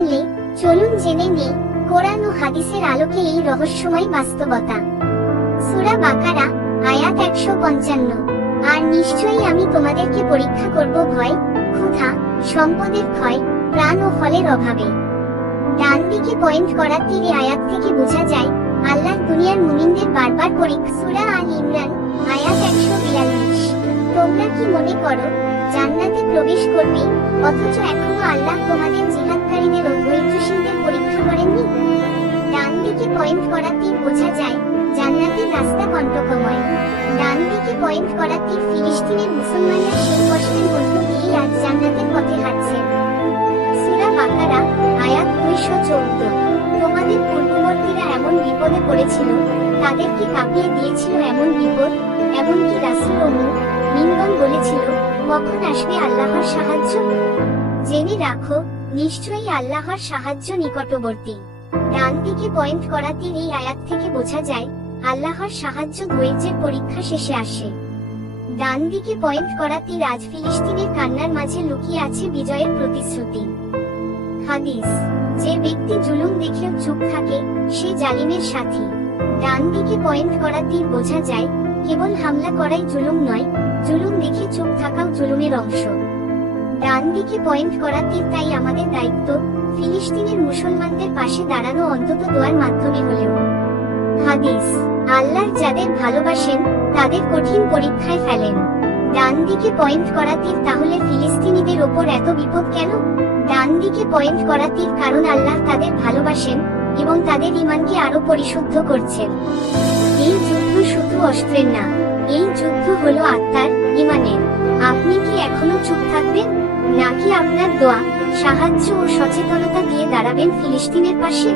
জানলে চলুন জেনে নেই কোরআন ও হাদিসের আলোকে এই রহস্যময় বাস্তবতা। সূরা বাকারা আয়াত 155। আর নিশ্চয়ই আমি তোমাদেরকে পরীক্ষা করব ভয়, ক্ষুধা, সম্পদের ক্ষয়, প্রাণ ও ফলের অভাবে। ডান দিকে পয়েন্ট করা তীর আয়াত থেকে বোঝা যায় আল্লাহ দুনিয়ার মুমিনদের বারবার পরীক্ষা। সূরা আল ইমরান আয়াত 142। তোমরা কি মনে করো জান্নাতে প্রবেশ করবে, অথচ এখনো আল্লাহ তোমাদের জিহাদকারীদের ও ধৈর্যশীলদের পরীক্ষা করেননি? ডান দিকে পয়েন্ট করা তীর বোঝা যায় জান্নাতের রাস্তা কণ্টকময়। ডান দিকে পয়েন্ট করা তীর ফিলিস্তিনের মুসলমানরা সেই কষ্টের মধ্য দিয়েই আজ জান্নাতের পথে হাঁটছেন। সূরা বাকারা আয়াত 214। তোমাদের পূর্ববর্তীরা এমন বিপদে পড়েছিল, তাদেরকে কাঁপিয়ে দিয়েছিল এমন বিপদ, এমনকি রাসূল ও মুমিনগণ বলেছিল, কখন আসবে আল্লাহর সাহায্য? জেনে রাখো, নিশ্চয়ই আল্লাহর সাহায্য নিকটবর্তী। ডান দিকে পয়েন্ট করা তীর এই আয়াত থেকে বোঝা যায় আল্লাহর সাহায্য ধৈর্যের পরীক্ষা শেষে আসে। ডান দিকে পয়েন্ট করা তীর আজ ফিলিস্তিনের কান্নার মাঝে লুকিয়ে আছে বিজয়ের প্রতিশ্রুতি। হাদিস: যে ব্যক্তি জুলুম দেখেও চুপ থাকে সে জালিমের সাথী। ডান দিকে পয়েন্ট করা তীর বোঝা যায় কেবল হামলা করাই জুলুম নয়, জুলুম দেখে চুপ থাকাও জুলুমের অংশ। ডান দিকে পয়েন্ট করা তীর তাই আমাদের দায়িত্ব ফিলিস্তিনের মুসলমানদের পাশে দাঁড়ানো, অন্তত দোয়ার মাধ্যমে হলেও। হাদিস: আল্লাহ যাদের ভালোবাসেন তাদের কঠিন পরীক্ষায় ফেলেন। ডান দিকে পয়েন্ট করা তীর তাহলে ফিলিস্তিনিদের ওপর এত বিপদ কেন? ডান দিকে পয়েন্ট করা তীর কারণ আল্লাহ তাদের ভালোবাসেন এবং তাদের ঈমানকে আরো পরিশুদ্ধ করছেন। এই যুদ্ধ শুধু অস্ত্রের না, এই যুদ্ধ হলো আত্মার, ঈমানের। আপনি কি এখনো চুপ থাকবেন, নাকি আপনার দোয়া, সাহায্য ও সচেতনতা দিয়ে দাঁড়াবেন ফিলিস্তিনের পাশে?